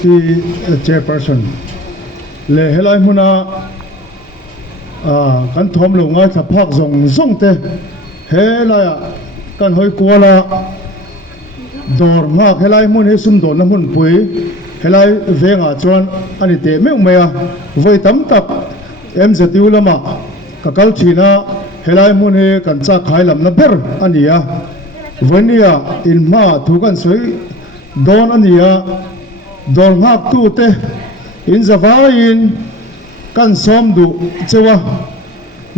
ti chairperson le helai muna kan thom lo ngai thaphak zong te helaya kan hoi kuala dor ngak helai mun he sum don na mun pui helai venga chuan ani te meu maya voi tam tak em zatiu lama ka kal thina helai mun he kan cha khai lam na ber ania vania in ma thu kan soi don ania dor ngak tu te in zavain kan som du chewa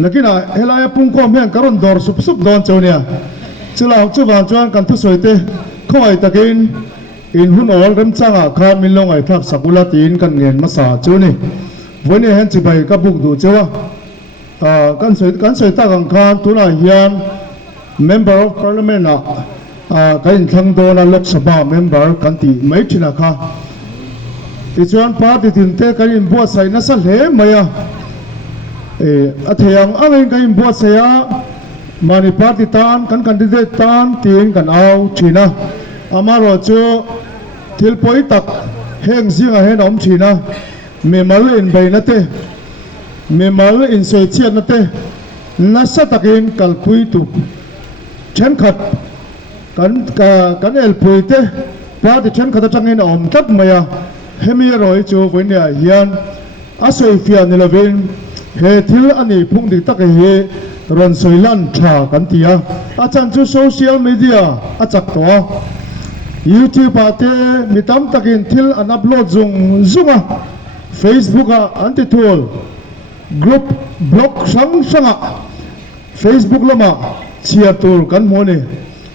nakina helai pung ko men karon dor sup don chawnia chula chuwan chuan kan thu soi te khoi takin in hun ol rem changa kha min long ai thak sakula tin kan ngen ma sa chuni voni hen chi bai ka buk du chewa kan soi ta kan khan tuna hian member of parliament na kain thang do na lok sabha member kan ti mai thina kha ti chuan party tin te kan in bo sai na sa hle maya athayang angin kan in bo sai a mani party tan kan candidate tan tin kan au thina amaro chu thil poi tak heng zinga hen om thina me mal in bai na te me mal in soi chiat na te na sa takin kal pui tu chen khat kan el pui te party chen khat atangin om tat maya hemi roi chu voinia hian a soi fia ni lovin he thil ani phung dik tak he ron soilan tha kan tia a chan chu social media a chak to YouTube ate mitam takin thil an upload zunga Facebook a anti tool group blog sanga Facebook lama chia tur kan mone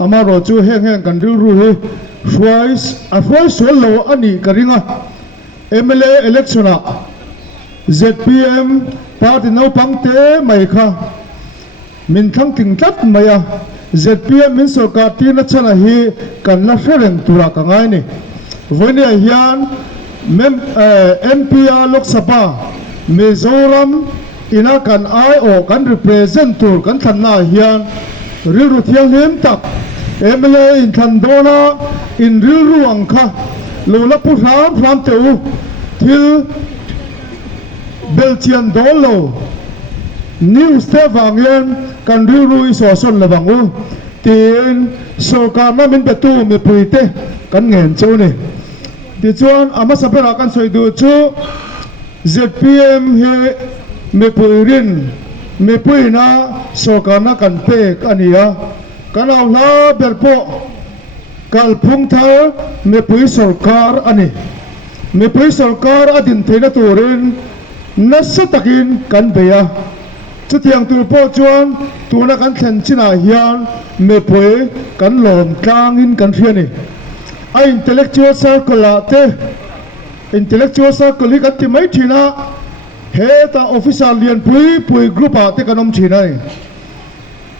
amaro chu heng kan ru he Roy Swallo ani karinga MLA election a ZPM party no pangte mai kha min thang ting tat maya ZPM min sarkar tin na chana hi kan na fereng tura ka ngai ni vonia hian MPR Lok Sabha Mizoram ina kan ai o kan represent tur kan thanna hian riru thiang lim tak MLA in thandona in riru angkha lola pu ram teu thil Belchian dolo news te wangen kan riru iso son lawangu tin sarkar na min betu me puite kan ngen chu ni ti chuan ama sabera kan soi du chu ZPM he me puirin me puina sarkar na kan pe ania kan au la berpo kal phung thar me pui sarkar ani me pui sarkar adin theina turin nasa takin kan beya chu tiang tu po chuan tuna kan thlen china hian me pui kan lom tlangin kan thiani a intellectual circle kan ti mai thina he ta official lian pui group a te kanom thina ni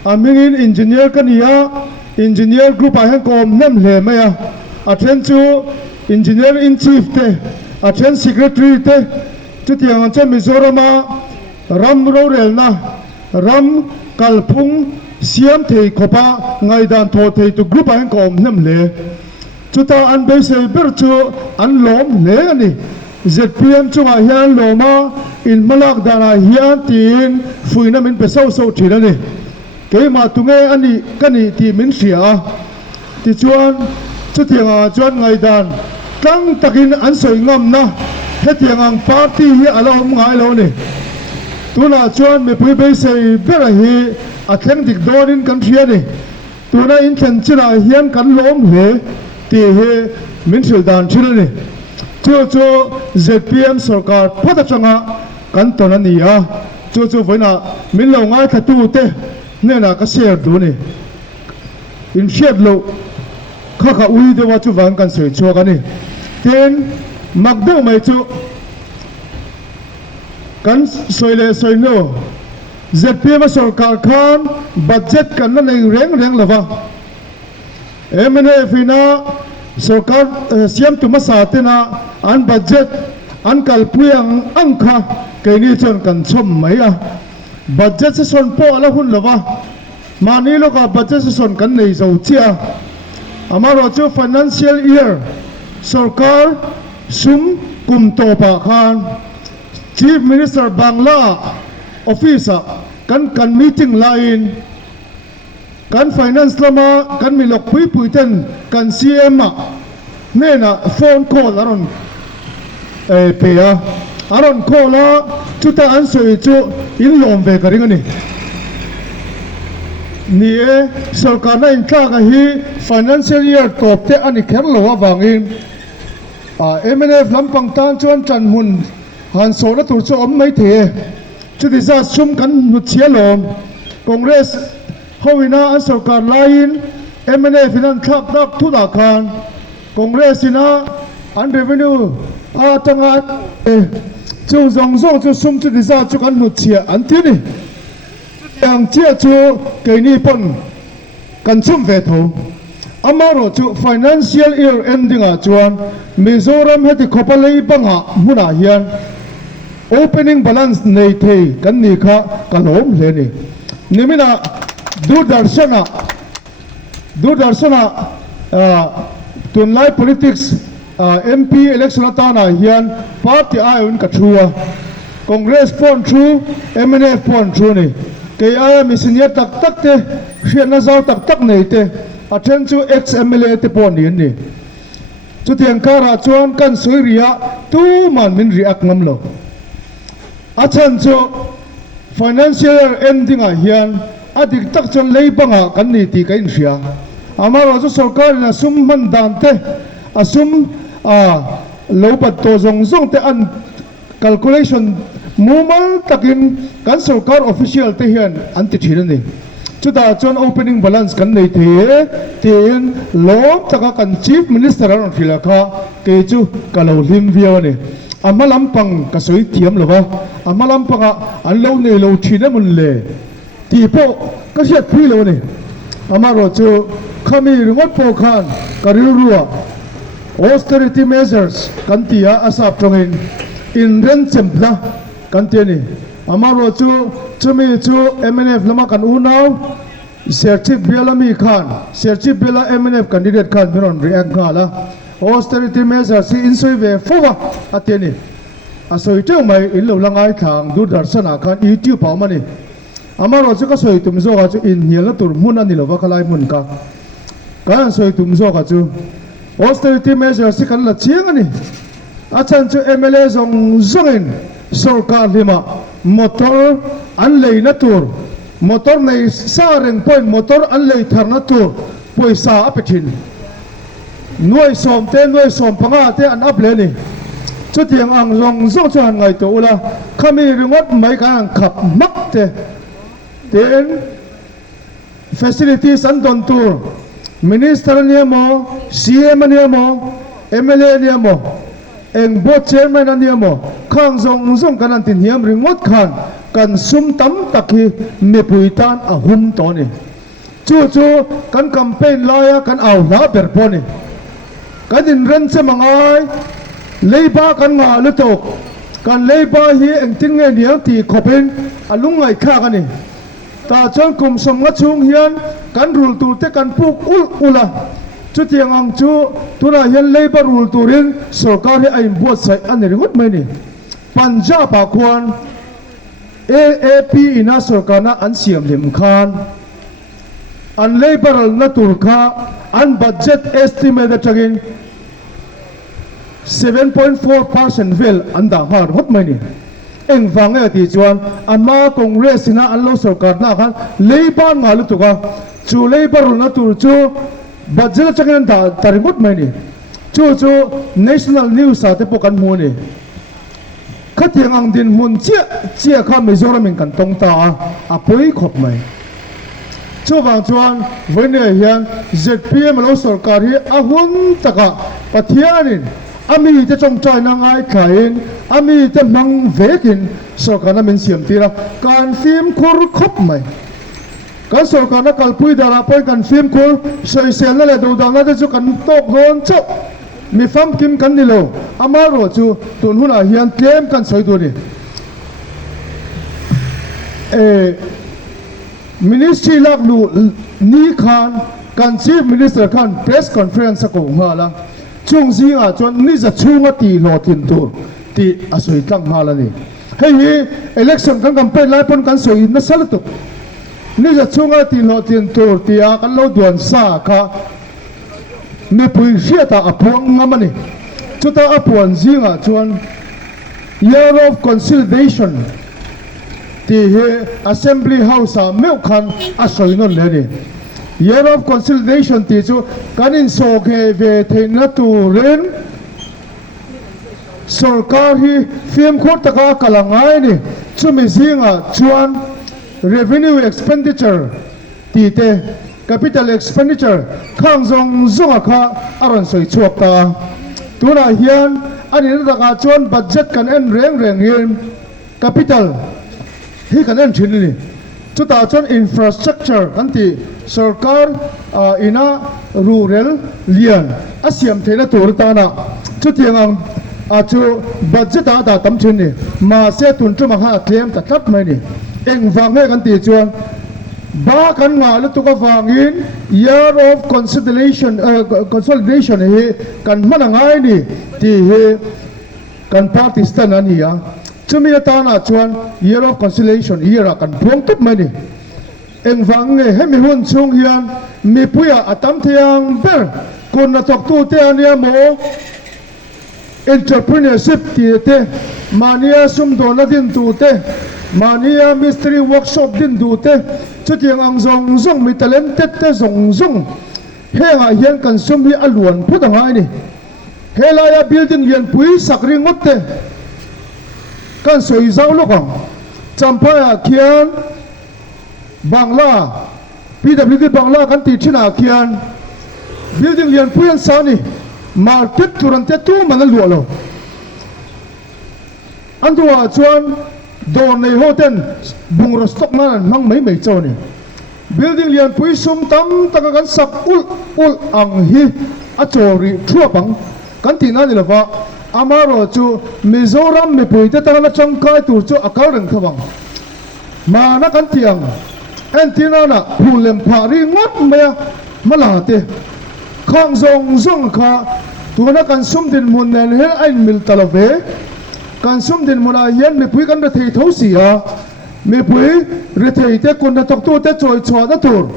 amingin engineer kania engineer group a hen kom nem hle maya a then chu engineer in chief te a then secretary te chu tiang chan Mizorama ram ro rel na ram kalphung siam thei khopa ngai dan tho thei tu group a hen kom nem hle chu ta an be se ber chu an lom hle ani ZPM chunga hian loma in malak dana hian tin fuina min pe so thina ni keima tunge ani kani ti min sia ti chuan chu tianga chuan ngai dan tlang takin an soi ngam na he tiangang party hi alom ngai lo ni tuna chuan me pui be se bera hi a thleng dik donin kan thia ni tuna in thlen china hian kan lom hle ti he min sil dan thina ni chu ZPM sarkar phata changa kan tona ni a chu voina min lo ngai thatu te ne na ka share du ni in share lo kha ui de wa chu wang kan soi chu ka ni ten magdo mai chu kan soi no ZPM sarkar khan budget kan na nei reng lova MNA fina sarkar siam tu masa tena an budget an kalpuyang angkha kaini chon kan chom mai a budget se son po ala hun lova mani lo ka budget se son kan nei zo chia amaro chu financial year sarkar sum kum to pa khan Chief Minister Bangla office kan meeting line kan finance lama kan milok pui ten kan CM nena phone call aron peya aron call chuta answer chu in lom ve karing ani ni sarkar na intla ka hi financial year top te ani kher lo awangin MNF lampang tan chuan chan mun han so na tur chu om mai the chu ti za sum kan nu chia lom congress howina an sarkar lain MNF in an thak dak thu da khan congress ina an revenue tanga chu zong zong chu sum chu ti za chu kan nu chia an ti ni yang chia chu ke ni pon kan sum ve tho amaro chu financial year ending chuan Mizoram heti khopalei banga huna hian opening balance nei thei kan ni kha kalom hle ni nimina Durdarshana tunlai politics MP election atana hian party ayun ka thua congress pon thu MNF pon thu ni ke aya misinya tak tak te hriana zau tak tak nei te athen chu ex MLA te pon ni chu tiang kara chuan kan suiria tu man min riak ngam lo achan chu financial ending hian adik tak chon leibanga kan ni ti kain ria amaro chu sarkar na sum man dan te asum lobat to zong zong te an calculation mumal takin kan sarkar official te hian an ti thina ni chuta chon opening balance kan nei the tin lom taka kan chief minister an filakha ke chu kalo lim viaw ni amalam pang ka soi thiam lova amalam panga an lo nei lo thina mun le ti po ka siat phui lo ni amaro chu khami ringot po khan karirua austerity measures kan tia asap tongin in ren chempla kan te ni amaro chu chumi chu MNF lama kan unaw Serchip Belami Khan Serchip Bela MNF candidate Khan miron react ngala austerity measures si insoi ve fowa ateni asoi te mai illo langai thang Durdarshana Khan YouTube pa mani amaro chu ka soi tum zo ga chu in hial tur mun ani lo wa khalai mun ka kan soi tum zo ga chu austerity measures si kan la chiang ani achan chu MLA zong zongin sarkar lima motor an lei na tur motor nei sa reng point motor an lei thar na tur poisa apethin nuai som panga te an ap le ni chu tiang ang zong zong chuan ngai to ula khami ringot mai kan khap mak te ten facilities an don tur minister ni mo CM ni mo MLA ni mo eng board chairman ani mo khang zong zong kan tin hiam ringot khan kan sum tam takhi mepuitan ahum to ni chu kan campaign laya kan au na berpo ni kan in ren se mangai leiba kan nga lutok kan leiba hi eng tin nge niang ti khopin alungai kha kan ni ta chon kum som nga chung hian kan rul tur te kan puk ula chu tiang ang chu tura hian leiba rul turin sarkar hi ai buat sai an ringot mai ni Punjab pa kwan AAP ina sarkar na an siam lim khan an liberal na turkha an budget estimate atagin 7.4% vel an da har hot mai ni eng vange ti chuan ama congress ina an lo sarkar na khan leiba nga lu tuka chu liberal na tur chu budget atagin da tarimot mai ni chu national news ate pokan mu ni khatiang ang din mun chia kha Mizoram in kan tong ta apoi khop mai chu wang chuan voine hian ZPM lo sarkar hi ahun taka pathianin ami te chong chai na ngai khain ami te mang vekin sarkar na min siam tira kan film khur khop mai kan sarkar na kalpui dara poi kan film khur soi sel na le do dang na te chu kan tok ron chau mi fam kim kan nilo amaro chu tun huna hian tlem kan soi du ni ministry lak lu ni khan kan chief minister khan press conference ko ngala chung zinga chuan ni za chunga ti lo tin tu ti asoi tlang hala ni hei election kan campaign lai pon kan soi na salatu ni za chunga ti lo tin tu ti a kan lo duan sa kha me pui hriata apuang ngamani chuta apuan zinga chuan year of consolidation ti he assembly house a meu khan a soi non le ni year of consolidation ti chu kanin so ke ve theina tu ren sarkar hi film khot taka kalangai ni chumi zinga chuan revenue expenditure ti te capital expenditure khang zong zonga kha aron soi chuak ta tuna hian ani taka chuan budget kan en reng reng hian capital hi kan en thin ni chuta chuan infrastructure kan ti sarkar ina rural lian asiam theina tur ta na chutiang chu budget da tam thin ni ma se tun chu ma ha tlem ta tlat mai ni eng wang he kan ti chuan ba kan nga lu tu ka wangin year of consolidation hi kan manangai ni ti he kan Pakistan ani ya chumi ta na chuan year of consolidation year kan buang tup mai ni eng wang nge hemi hun chung hian mi puya atam thiang ber kun na tok tu te ania mo entrepreneurship ti te mania sum do na din tu te mania mystery workshop din du te chutiang ang zong zong mi talented te zong zong henga hian kan sum hi aluan phutangai ni helaya building hian pui sakri ngot te kan soi zau lokang champaya khian Bangla PWD Bangla kan ti thina khian building lian puyan sani market turante tu manalu lo andua chuan don nei hoten bungra stock nan mang mai mai chaw ni building lian pui sum tam taka kan sak ul ang hi a chori thua bang kan ti na ni lawa amaro chu Mizoram me pui te ta na changkai tur chu akal reng thawang ma na kan tiang entina na hulem phari ngot maya malate khang zong zong kha tuna kan sum din mun nen he ain mil talave kan sum din muna yen me pui kan ra thei tho sia me pui re thei te kun na tok tu te choi chwa da tur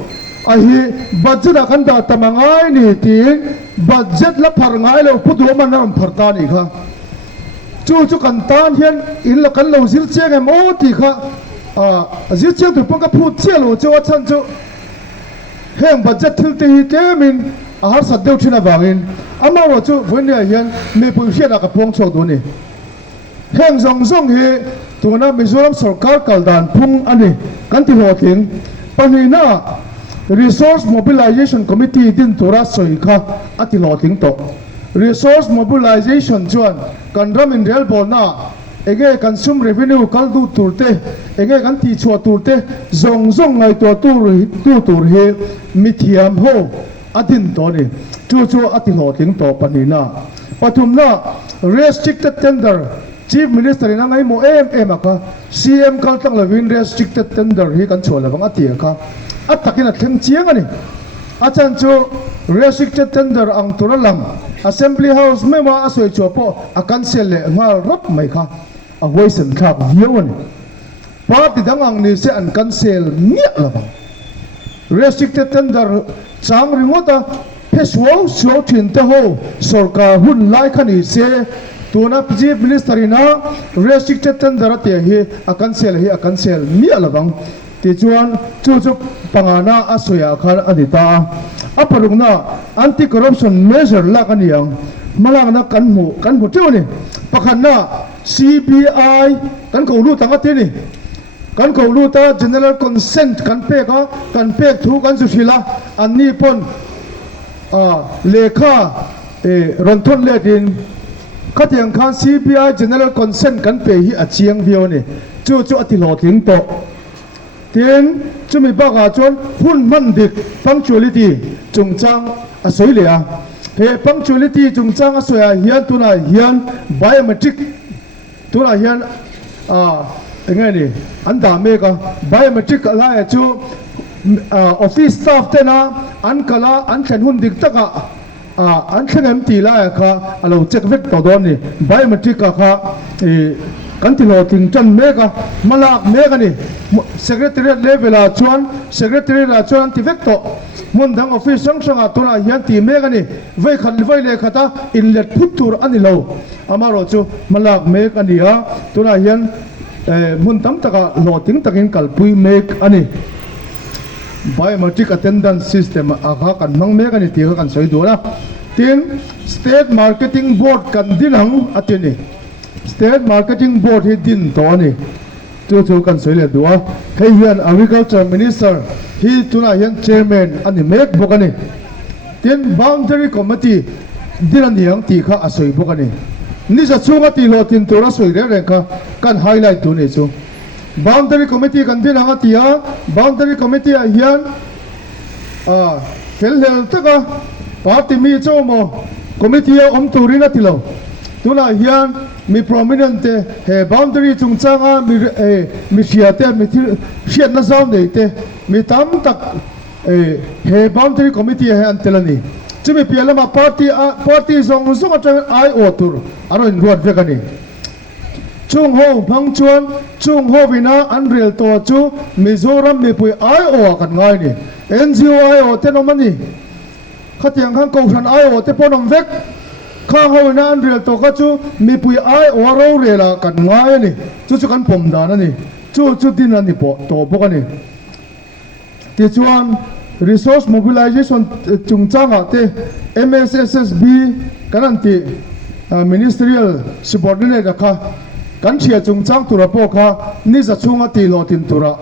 a hi budget a kan da tamangai ni ti budget la phar ngai lo pudu man ram pharta ni kha chu kan tan hian in la kan lo zil cheng em o ti kha zil cheng tu pang ka phut che lo chu a chan chu heng budget thil te hi ke min a har sat deu thina wangin ama ro chu vonia hian me pui hriat a ka pong chho do ni heng zong zong hi tuna Mizoram sarkar kaldan phung ani kan ti ho thin panina resource mobilization committee din tura soi kha ati lo ting to resource mobilization chuan kan ramin rel bol na ege consume revenue kaldu turte ege kan ti chua turte zong zong ngai to tur he mithiam ho adin to ni chu ati lo ting to panina pathumna restricted tender chief minister ina ngai mo em aka cm kal tang lavin restricted tender hi kan chola bang ati ka atakina theng chiang ani achan chu restricted tender ang turalam assembly house mema asoi chopo a cancel le ngal rap mai kha a voice khak viewani party dangang ni se an cancel nia laba restricted tender chang ringota peswo so thin te ho sarkar hun lai khani se tuna chief minister ina restricted tender ate hi a cancel nia labang ti chuan chu pangana asoya khar adita aparungna anti corruption measure la kaniang malangna kanmu tiwni pakhanna CBI kan ko lu tanga tini kan ko lu ta general consent kan pe thu kan sushila anni pon lekha ronthon le din khatiang khan CBI general consent kan pe hi achiang vioni chu ati lo ting to tin chumi baga chon hun man dik punctuality chungchang asoi le a he punctuality chungchang asoi a hian tuna hian biometric tuna hian nge ni anda me ka biometric ala chu office staff te na an kala an thlen hun dik taka an thengem ti la kha alo check vek to don ni biometric kha kan ti lo ting chan me ka malak me ka ni secretariat level a chuan secretariat a chuan ti vek to mun dang office sang sang a tuna hian ti me ka ni vai khan vai le khata inlet phutur ani lo amaro chu malak me ka ni a tuna hian mun tam taka lo ting takin kalpui me ani biometric attendance system akha kan mang me ka ni ti kan soi do la tin state marketing board kan dinang atini state marketing board hi din to ni chu kan soi le duwa hei hian agriculture minister hi tuna hian chairman ani mek bokani tin boundary committee dinan yang ti kha asoi bokani ni sa chunga ti lo tin tura soi re kha kan highlight tu ni chu boundary committee kan dinang atia boundary committee a hian fel hel taka party mi chomo committee om turina tilo tuna hian mi prominent he boundary chungchanga mi fiate mi fiat na zau nei te mi tam tak he boundary committee he antelani chumi pialama party zong zong atang ai otur aron ruat vekani chung ho phang chuan chung ho vina unreal to chu Mizoram mi pui ai o kan ngai ni NGO ai o te no mani khatiang khang ko than ai o te ponom vek khang ho na unreal to ka chu mi pui ai o ro re la kan ngai ni chu kan pom da na ni chu din ani po to bo ka ni ti chuan resource mobilization chungchanga te MSSSB kananti ministerial subordinate kha kan chia chungchang tura po kha ni za chunga ti lo tin tura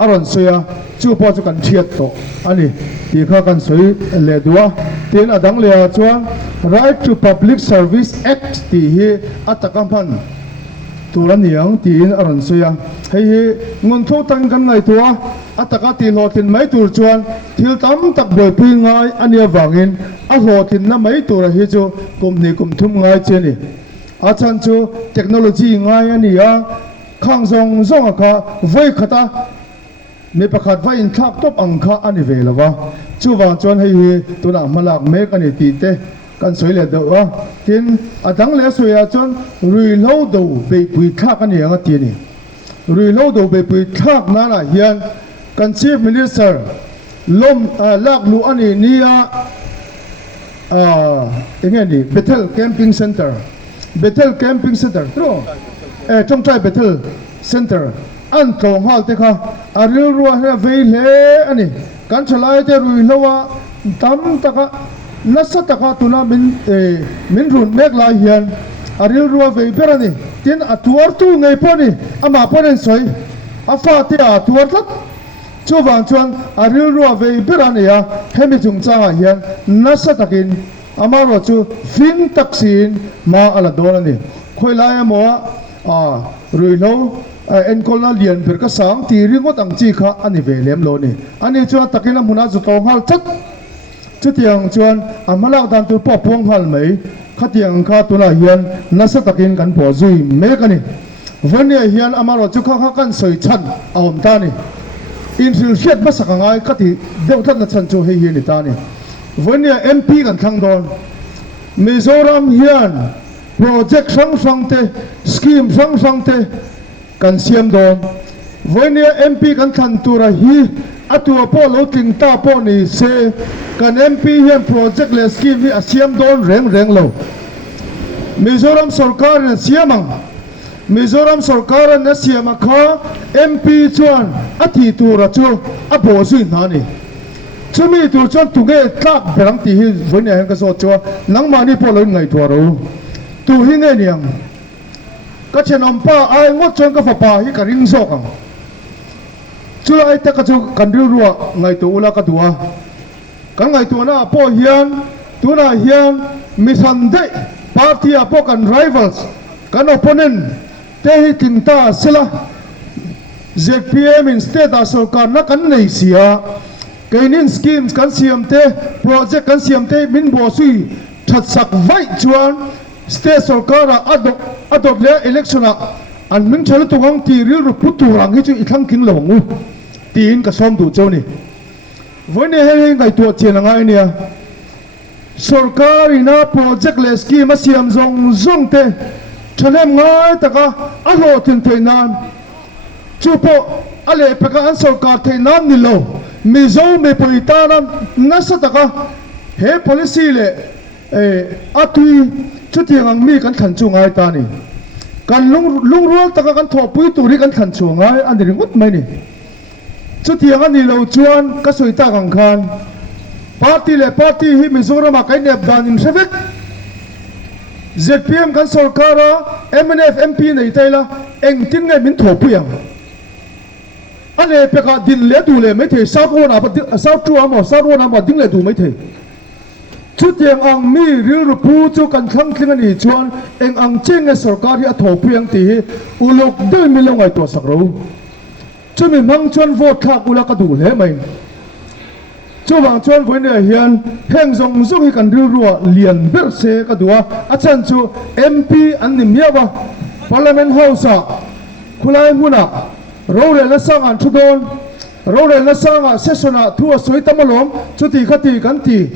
aron soya chu po chu kan thiat to ani ti kha kan soi le duwa tin adang le chuan right to public service act ti hi atakam phan turan yang tin aron soya hei ngon tho tan kan ngai tua ataka ti lo tin mai tur chuan thil tam tak boi pui ngai ania wangin a lo tin na mai tur hi chu kum ni kum thum ngai cheni achan chu technology ngai ania khang zong zong kha voi khata mi pakhat vai in thak top angkha ani velawa chu wang chuan hei tuna malak mek ani ti te kan soi le do wa tin adang le soya chuan rui lo do be pui thak ani anga ti ni rui lo do be pui thak na la hian kan chief minister lom lak lu ani nia engeni Bethel camping center tro trong trai Bethel center an tong hal te kha aril ruwa he vei le ani kan chalai te rui lowa tam taka nasa taka tuna min run mek la hian aril ruwa vei berani tin atuar tu ngai poni ama ponen soi afa te atuar tat chu wang chuan aril ruwa vei berani ya hemi chungchanga hian nasa takin amaro chu fin taksin ma ala dolani khoi lai mo rui lo en kolna lian ber ka sang ti ringot ang chi kha ani velem lo ni ani chu takina muna zu tong hal chat chu tiang chuan amalak dan tu po pong hal mai khatiang kha tula hian nasa takin kan po zui me kani vania hian amaro chu kha kan soi chan aom ta ni in sil shet ma sakangai khati deu that na chan chu he hi ni ta ni vania MP kan thang don Mizoram hian project sang te scheme sang te kan siam don vania MP kan than tura hi atua po lo ting ta po ni se kan MP hian project le scheme hi asiam don reng lo Mizoram sarkar na siamang Mizoram sarkar na siama kha MP chuan athi tura chu abo zui na ni chumi tur chuan tunge tlak berang ti hi vania hen ka so chua nangmani po lo ngai tuaro tu hi nge niang ka chenom pa ai ngot chon ka fa pa hi ka ring so kang chu ai ta ka chu kan ru ruwa ngai tu ula ka duwa kan ngai tu na po hian tu na hian misan de party a po kan rivals kan opponent te hi tin ta sila ZPM instead a sarkar na kan nei sia kainin schemes kan siam te project kan siam te min bo sui that sak vai chuan state sarkar adop le election an min chalo tungang ti ril ru putu rang hi chu ithang king lawangu tin ka som du choni voine he ngai tu chen ngai nia Sorkarina project le scheme siam zong te thanem ngai taka alo tin theinan chupo ale peka an sarkar theinan nilo mizo me poitana nasataka he policy le atui chutiang mi kan than chu ngai ta ni kan lung rual taka kan thopui turi kan than chu ngai an ring ut mai ni chutiang ani lo chuan ka soita kang khan party le party hi Mizoram a kai nep dan in sevek ZPM kan sarkara MNF MP nei taila eng tin ngai min thopuyang ane peka din le du le mai the south tu amo south one amo ding le du mai the chutiang ang mi ril rupu chu kan thlang thling ani chuan eng ang cheng e sarkar hi a thopuyang ti hi ulok de milong ai to sakro chumi mang chuan vote thak ulaka du le mai chu wang chuan voi ne hian heng zong zong hi kan ru lian ber se ka duwa achan chu MP an nim yawa parliament house a khulai huna role la sang an thudon role la sang a session a thu a soi tamalom chu ti khati kan ti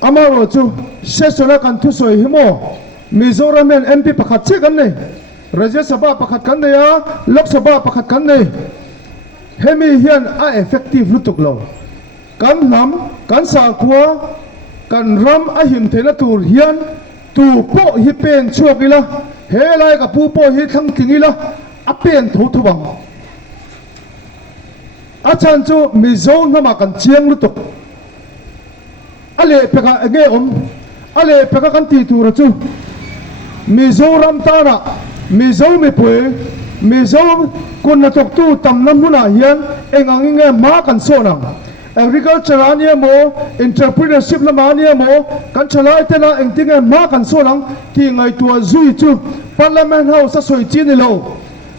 amaro chu session a kan thu soi himo Mizoram MP pakhat che kan nei Rajya Sabha pakhat kan nei a Lok Sabha pakhat kan nei hemi hian a effective lutuk lo kan nam kan sa kwa kan ram a him thena tur hian tu po hi pen chuakila helai ka pu po hi thang tingila a pen tho thubang a chan chu Mizo nama kan chiang lutuk ale peka age ale peka kan ti tur chu Mizoram tana Mizo me pue Mizo kun na tok tu tam nam huna hian engang nge ma kan so nang agriculture ania mo entrepreneurship la mania mo kan chalai tena engtinga ma kan solang ti ngai tua zui chu parliament house soi chin ni lo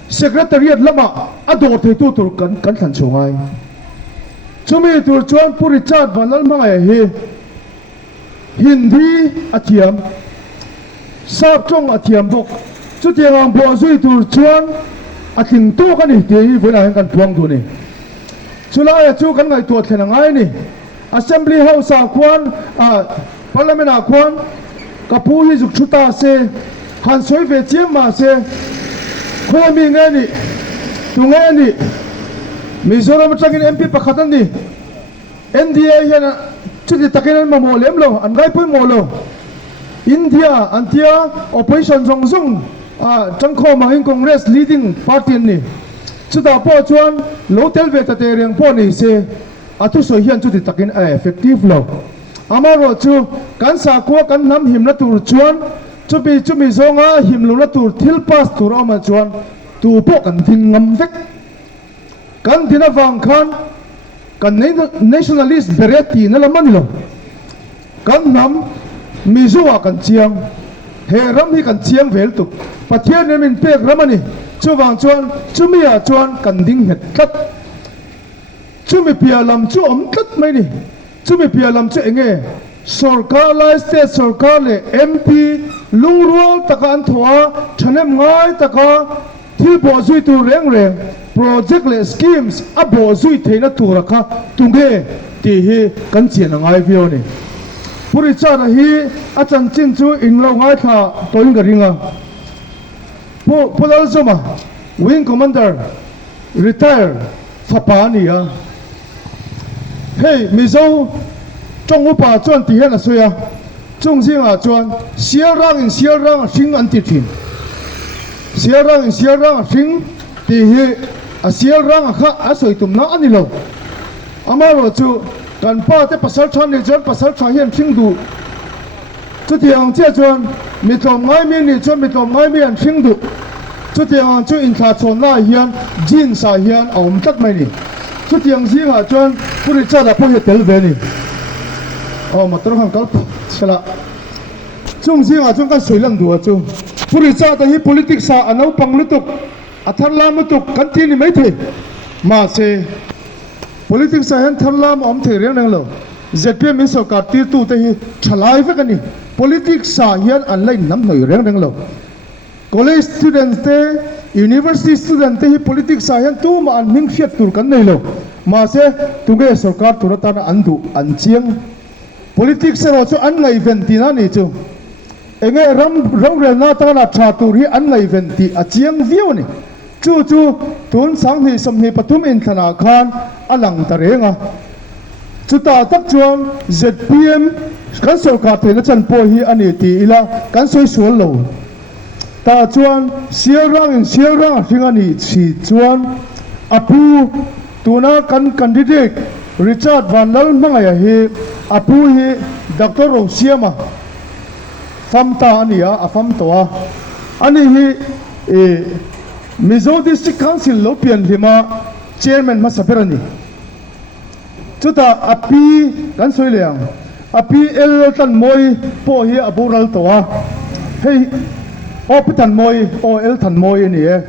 secretariat lama ado the tu tur kan than chungai chumi tur chuan puri chat banal mangai hi hindi athiam sap chong athiam bok chu tiang bo zui tur chuan athin tu kan ni te hi voina kan thuang du ni chulaya chu kan ngai to thena ngai ni assembly house a kwan parliament a kwan kapu hi juk chuta se han soi ve chiam ma se khoya mi ngai ni tu ngai ni Mizoram tangin MP pakhatan ni NDA hian chuti takin ma mo lem lo an ngai pui mo lo India antia opposition zong zong changkho mahing congress leading party ni chuta po chuan local ve ta te reng po ni se atu so hian chu ti takin effective lo amaro chu kan sa ko kan nam him na tur chuan chumi zonga him lo na tur thil pas tur ama chuan tu po kan thin ngam vek kan thina wang khan kan nationalist bereti na lamani lo kan nam Mizoa kan chiang he ram hi kan chiang vel tu pathian min pek ramani chuwang chuan chumia chuan kan ding het tlat chumi pialam chu om tlat mai ni chumi pialam chu enge sarkar lai state sarkar le MP lungrual taka an thoa thanem ngai taka thil bo zui tu reng project le schemes a bo zui theina tu rakha tunge ti hi kan chian ngai vio ni puri chara hi achan chin chu inglo ngai tha toin ga ringa Podal Zoma, Wing Commander, retired Fapania. Hey, Mizo, Chong Upa Chuan Tiana Suya, Chung Zinga Chuan, Sierrang in Sierrang, Sing Antitin. Sierrang in Sierrang, Sing, Tihi, a Sierrang, a Soitum na Anilo. Amaro Chu, Kan Pa te Pasal Chan, Pasal Chahian Singdu. Chu tiang chia chuan mi tlom ngai mi ni chuan mi tlom ngai mi an thing du chu tiang chu in tha chon na hian jin sa hian aum tat mai ni chu tiang zi ha chuan puri cha da po he tel ve ni motor han kal sala chung zi ha chung kan soilang du chu puri cha da hi politics sa anau pang lutuk athar lam lutuk kan ti ni mai the ma se politics sa han thar lam om the reng nang lo ZPM min sarkar tir tu te hi thalai ve kan ni politics sa hian an lai nam noi reng lo college students te university student te hi politics sa hian tu ma an ming fiat tur kan nei lo ma se tunge sarkar turata na andu an chiang politics ro chu an ngai ven ti na ni chu enge ram rel na ta na tha tur hi an ngai ven ti a chiang view ni chu tun sang ni som ni patum in thana khan alang ta renga chu ta tak chuan ZPM kan sarkar thena chan po hi ani ti ila kan soi sual lo ta chuan siarang hringa ni chi chuan apu tuna kan candidate Richard Van Lal mangaya hi apu hi Dr. Rosiama famta ania a famtoa ani hi Mizo District Council lopian lima chairman masaperani chuta api kan soileang api el tan moi po hi abural toa hei opitan moi o el tan moi ni e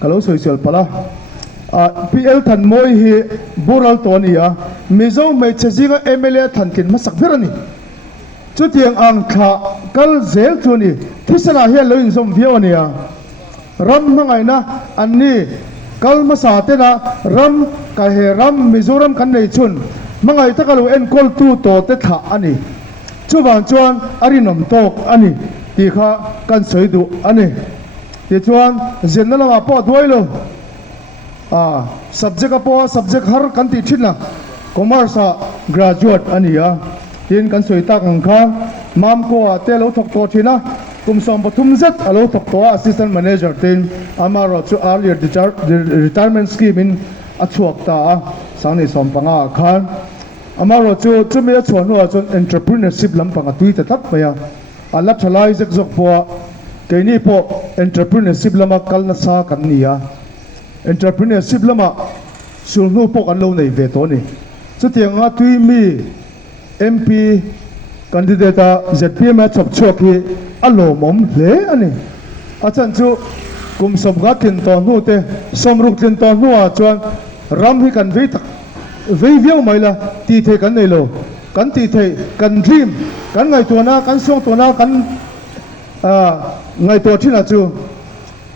kalau sosial pala PL tan moi hi bural to ni a mizo mai chazinga MLA tan kin masak berani chutiang ang kha kal zel chuni thisana he loin som vio ni a ram mangai na anni kal masa te na ram ka he ram mizoram kan nei chun mangai takalu en kol tu to te tha ani chuwan chuan arinom tok ani ti kha kan soidu ani ti chuan zenala po doilo subject apo subject har kan ti thina commerce graduate ania tin kan soita kang kha mam ko te lo thok to thina kumsom pathum zat alo thok to assistant manager tin amaro chu earlier retirement scheme in achuak ta sangni som panga khan amaro chu chumi chhonu chu entrepreneurship lampanga tuita tak maya ala thalai zek zok po keini po entrepreneurship lama kalna sa kan nia entrepreneurship lama sulnu pok an lo nei ve to ni chutianga tui mi MP candidate ZPM chop chok hi alo mom hle ani achan chu kum sob ga tin to nu te somruk tin to nu a chuan ram hi kan ve tak ve viau mai la ti the kan nei lo kan ti the kan dream kan ngai to na kan song to na kan ngai to thina chu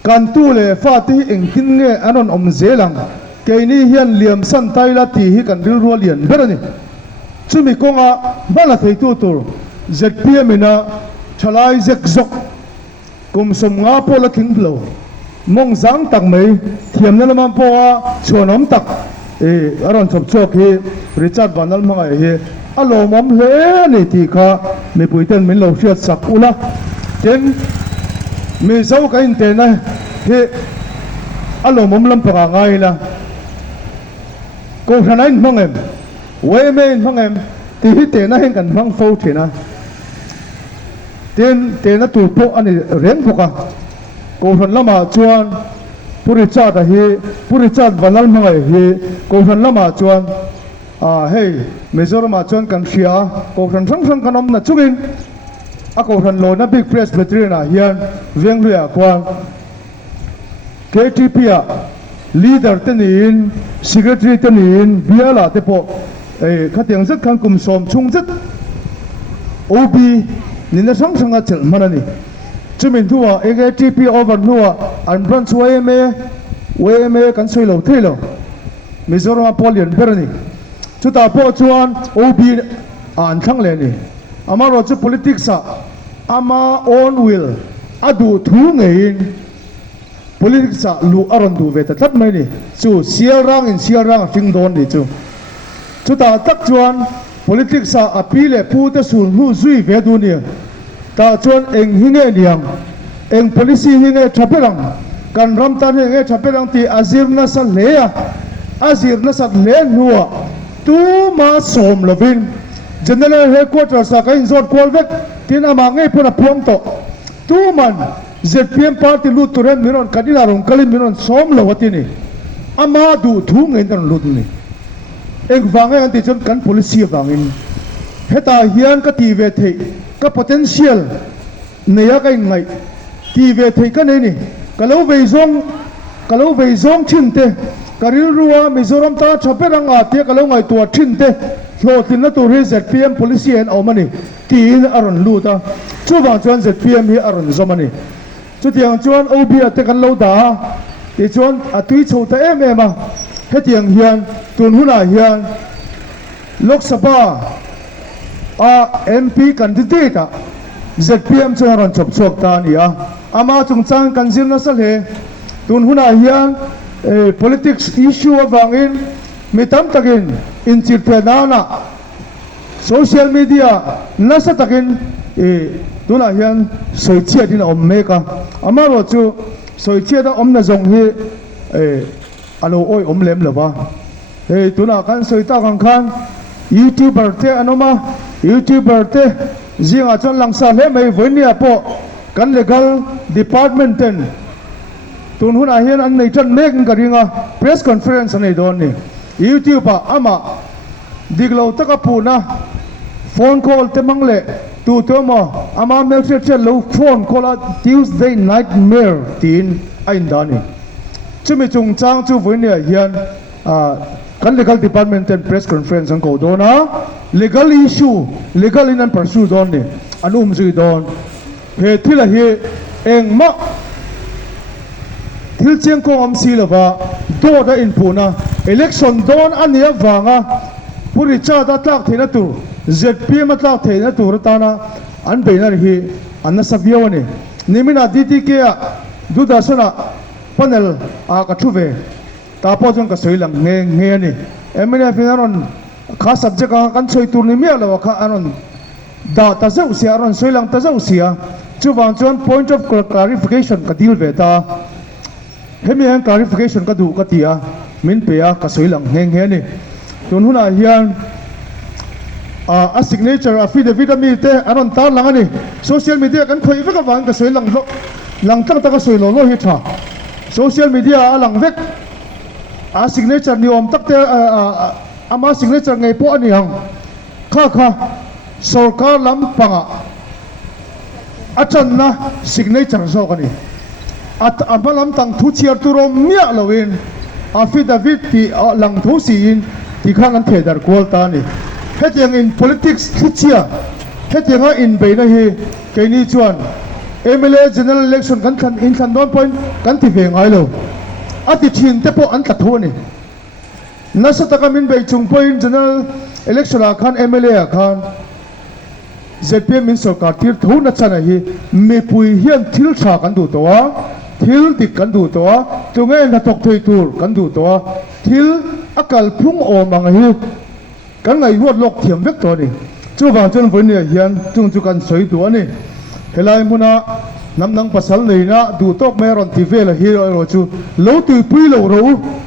kan tu le fa ti eng tin nge anon om zelang ke ni hian liam san tai la ti hi kan ril ro lian berani chumi konga bala thei tu tur ZPM ina thalai zek zok kum som nga po la king blo mong zang tak mai thiam na lam po a chonom tak aron chop chok hi Richard Van Lal mangai hi alo mom hle ni ti kha me puiten min lo fiat sak ula ten me zau ka in te na he alo mom lam pa ngai la ko thanain mangem we men mangem ti hi te na hen kan mang fo thina ten te na tu po ani reng phoka ko than lama chuan puricha da hi puricha Van Lal mangai hi ko than lama chuan hey Mizoram chuan kan ria ko than sang kanom na chungin ako than lo na big presbyterian a hian veng luya kwang KTP a leader tenin secretary tenin biala te po khatiang zat khang kum som chung zat OB ni na sang a chel manani chumin thuwa KTP over nuwa an branch WMA kan soi lo thelo Mizoram Polian berani chuta po chuan OB an thang le ni amaro chu politics a ama on will adu thu ngein politics a lu aron du ve ta tat mai ni chu siarang fing don ni chu chuta tak chuan politics a apile pu te sul nu zui ve du ni ta chuan eng hinge niang eng policy hinge thaperang kan ram tan hinge thaperang ti azir na sa le nuwa tu ma som lovin general headquarters a kain zot kwal vek tin ama ngai pura pom to tu man ZPM party lu turen miron kadila rong kalim miron som lo watini ama du thu ngai dan lu ni eng wangai anti chon kan policy wangin heta hian ka ti ve the ka potential neya kai ngai ti ve the ka nei ni kalau ve zong thinte karil ruwa Mizoram ta chaperang a te kalau ngai tua thinte lo tin na tu re ZPM policy and omani tin aron lu ta chu wang chuan ZPM hi aron zomani chu tiang chuan OB ate kan lo da ti chuan a tui chho ta em a hetiang hian tun huna hian Lok Sabha MP candidate ZPM chung ron chop chok ta nia ama chung chang kan zim na sal he tun huna hian politics issue awangin mitam takin in chir the na social media nasa takin tuna hian soi chia din om meka ama ro chu soi chia da om na zong hi alo oi om lem lova tuna kan soi ta kan khan YouTuber te anoma YouTuber te zinga chon langsa le mai voinia po kan legal department ten tun huna hian an nei chan mek ka ringa press conference nei don ni YouTube ama diglo taka puna phone call te mangle tu to mo ama message lo phone call a Tuesday nightmare tin ain dani chumi chung chang chu voinia hian kan legal department and press conference ang ko dona legal issue legal in and pursue don ni anum zui don he thila he eng ma thil cheng ko am si lova do da in puna election don ania wanga puri cha da tlak thena tu ZPM tlak thena tu ratana an beina hi anna sabio ni nimina DTK duda sana panel ka thuve ta po jong ka soilang nge ni emina finaron kha subject kan soi tur ni mia lo kha anon da ta zau sia ron soilang ta zau sia chuwang chuan point of clarification ka deal ve ta hemi han clarification ka du ka tia min pe a ka soilang nge ni tun huna hian a signature affidavit mi te anon tar lang ani social media kan khoi ve ka wang ka soilang lo lang tak ta ka soilo lo hi tha social media alang vek a signature ni om tak te ama signature ngai po ani hang kha sarkar lam panga achan na signature zo kani at amalam tang thu chiar tu rom mia lowin affidavit ti lang thu sin ti khang an thedar kol ta ni hetiang in politics thuchia hetianga in beina hi keini chuan MLA general election kan khan in khan don point kan ti ve ngai lo ati thin te po an ta thu ni nasa takamin bei chung point general election a khan MLA a khan ZPM min sarkar tir thu na chana hi me pui hian thil tha kan du to a thil dik kan du to a tunge na tok thei tur kan du to a thil akal phung o mang hi kan ngai huat lok thiam vek to ni chu wang chen voi ni hian chung chu kan soi tu ani helai muna nam nang pasal nei na du tok me ron ti vel hi ro chu lo tu pui lo ro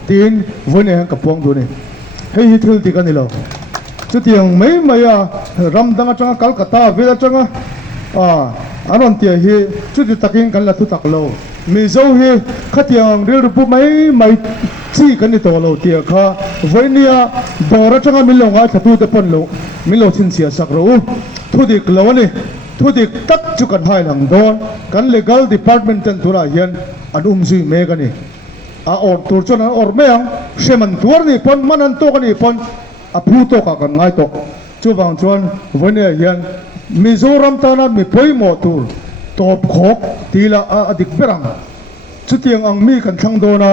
tin voi ni hang ka pong du ni hei hi thil dik ani lo chu tiang mai mai a ram dang atanga Kolkata vel atanga anon tia hi chu ti taking kan la thu tak lo mi zo hi khatiang ril pu mai chi kan ni to lo tia kha voinia dora atanga min lo nga thatu te pon lo min lo chin sia sak ro thu dik lo ni thu dik tak chu kan hai lang don kan legal department ten thura hian adum zui me kan ni a or tur chon or meang sheman tur ni pon manan to kan ni pon a phu to ka kan ngai to chu wang chuan voinia hian Mizoram tana mi poimo tur top khok tila adik berang chutiang ang mi kan thang dona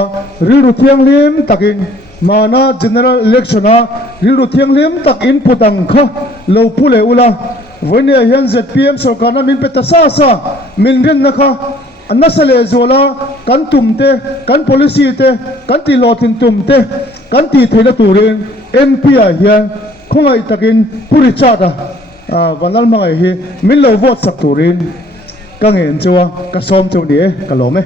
riru thiang lim takin mana general election a riru thiang lim takin pudang kha lo pule ula voinia hian ZPM sarkar na min peta sa min ren na kha anasale zola kan tumte kan policy te kan ti lotin tumte kan ti theina turin MP a hian khongai takin puri chata vanal mangai hi min lo vote sak turin ka ngen chuwa ka som chu ni ka lo me